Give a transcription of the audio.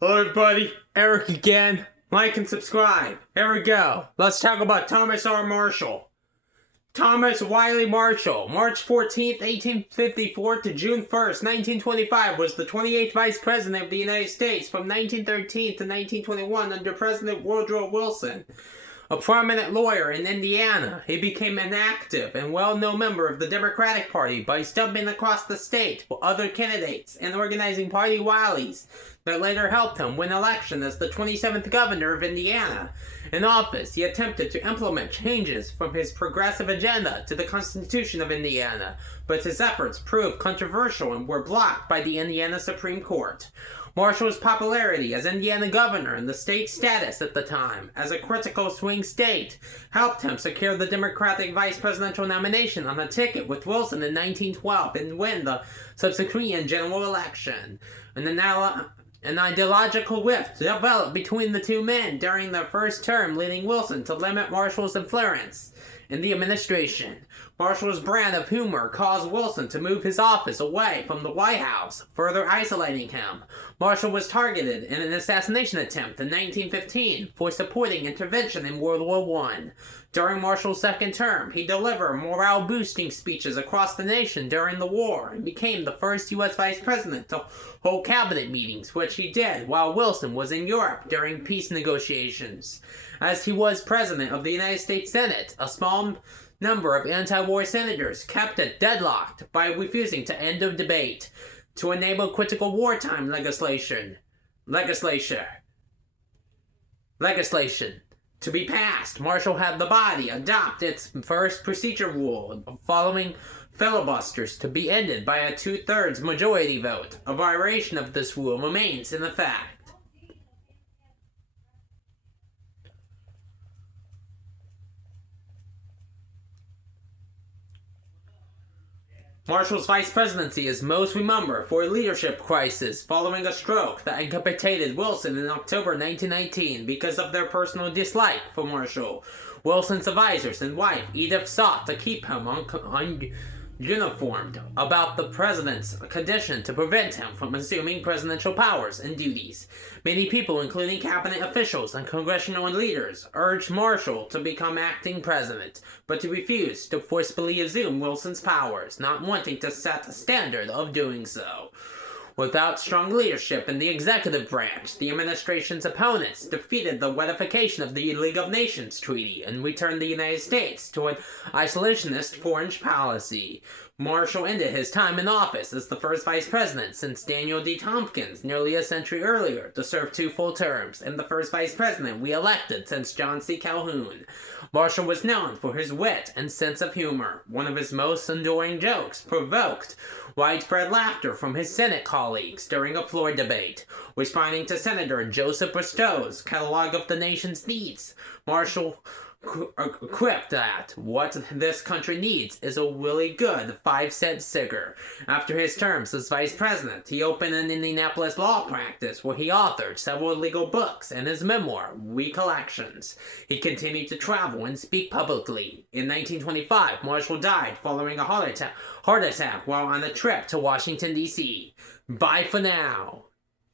Hello everybody, Eric again. Like and subscribe. Here we go. Let's talk about Thomas R. Marshall. Thomas Wiley Marshall, March 14th, 1854 to June 1st, 1925, was the 28th Vice President of the United States from 1913 to 1921 under President Woodrow Wilson. A prominent lawyer in Indiana, he became an active and well-known member of the Democratic Party by stumping across the state for other candidates and organizing party rallies that later helped him win election as the 27th governor of Indiana. In office, he attempted to implement changes from his progressive agenda to the Constitution of Indiana, but his efforts proved controversial and were blocked by the Indiana Supreme Court. Marshall's popularity as Indiana governor and the state's status at the time as a critical swing state helped him secure the Democratic vice presidential nomination on a ticket with Wilson in 1912 and win the subsequent general election. An ideological rift developed between the two men during their first term, leading Wilson to limit Marshall's influence in the administration. Marshall's brand of humor caused Wilson to move his office away from the White House, further isolating him. Marshall was targeted in an assassination attempt in 1915 for supporting intervention in World War I. During Marshall's second term, he delivered morale-boosting speeches across the nation during the war and became the first U.S. Vice President to hold cabinet meetings, which he did while Wilson was in Europe during peace negotiations. As he was President of the United States Senate, a small number of anti-war senators kept it deadlocked by refusing to end the debate to enable critical wartime legislation to be passed. Marshall had the body adopt its first procedure rule following filibusters to be ended by a 2/3 majority vote. A violation of this rule remains in effect. Marshall's vice presidency is most remembered for a leadership crisis following a stroke that incapacitated Wilson in October 1919 because of their personal dislike for Marshall. Wilson's advisors and wife, Edith, sought to keep him uniformed about the president's condition to prevent him from assuming presidential powers and duties. Many people, including cabinet officials and congressional leaders, urged Marshall to become acting president, but he refused to forcibly assume Wilson's powers, not wanting to set a standard of doing so. Without strong leadership in the executive branch, the administration's opponents defeated the ratification of the League of Nations Treaty and returned the United States to an isolationist foreign policy. Marshall ended his time in office as the first vice president since Daniel D. Tompkins nearly a century earlier to serve 2 full terms, and the first vice president re-elected since John C. Calhoun. Marshall was known for his wit and sense of humor. One of his most enduring jokes provoked widespread laughter from his Senate colleagues during a floor debate. Responding to Senator Joseph Bristow's catalog of the nation's needs, Marshall quipped that what this country needs is a really good 5-cent cigar. After his terms as vice president, he opened an Indianapolis law practice where he authored several legal books and his memoir, Recollections. He continued to travel and speak publicly. In 1925, Marshall died following a heart attack while on a trip to Washington, D.C. Bye for now.